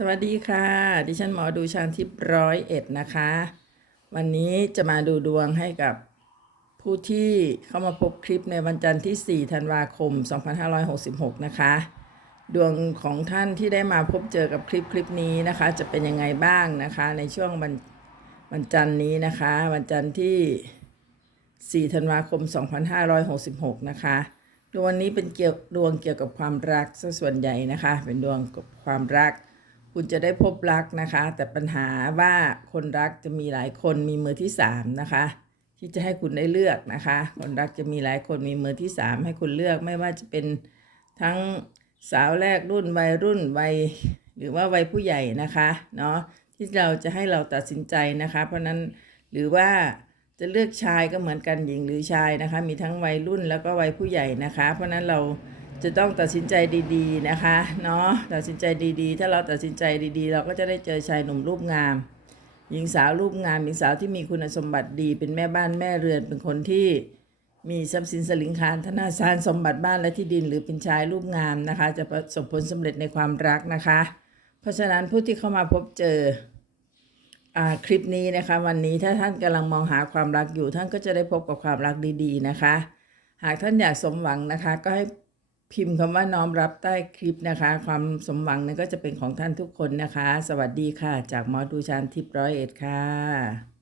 สวัสดีค่ะ ดิฉันหมอดูชาญทิพย์ร้อยเอ็ดนะคะ วันนี้จะมาดูดวงให้กับผู้ที่เข้ามาพบคลิปในวันจันทร์ที่ 4 ธันวาคม 2566 นะคะ ดวงของท่านที่ได้มาพบเจอกับคลิปคลิปนี้นะคะ จะเป็นยังไงบ้างนะคะ ในช่วงวันวันจันทร์นี้นะคะ วันจันทร์ที่ 4 ธันวาคม 2566 นะคะดวงวันนี้เป็นเกี่ยวดวงเกี่ยวกับความรักซะส่วนใหญ่นะคะ เป็นดวงกับความรัก คุณจะได้พบรักนะคะ แต่ปัญหาว่าคนรักจะมีหลายคนมีมือที่สามนะคะ ที่จะให้คุณได้เลือกนะคะ คนรักจะมีหลายคนมีมือที่สามให้คุณเลือกไม่ว่าจะเป็นทั้งสาวแรกรุ่นวัยรุ่นวัยหรือว่าวัยผู้ใหญ่นะคะเนาะที่เราจะให้เราตัดสินใจนะคะ เพราะนั้นหรือว่าจะเลือกชายก็เหมือนกันหญิงหรือชายนะคะ มีทั้งวัยรุ่นแล้วก็วัยผู้ใหญ่นะคะ เพราะนั้นเรา จะต้องตัดสินใจดีๆนะคะเนาะตัดสินใจดีๆ ถ้าเราตัดสินใจดีๆ เราก็จะได้เจอชายหนุ่มรูปงาม หญิงสาวรูปงามหญิงสาวที่มีคุณสมบัติดี เป็นแม่บ้านแม่เรือนเป็นคนที่มีทรัพย์สินสลิงคารธนาคารสมบัติบ้านและที่ดินหรือเป็นชายรูปงามนะคะ จะประสบผลสำเร็จในความรักนะคะ เพราะฉะนั้นผู้ที่เข้ามาพบเจออคลิปนี้นะคะ วันนี้ถ้าท่านกำลังมองหาความรักอยู่ท่านก็จะได้พบกับความรักดีๆนะคะ หากท่านอยากสมหวังนะคะ ก็ให้ พิมพ์คำว่าน้อมรับใต้คลิปนะคะ ความสมหวังนั้นก็จะเป็นของท่านทุกคนนะคะ สวัสดีค่ะ จากหมอดูชานทิพย์ร้อยเอ็ดค่ะ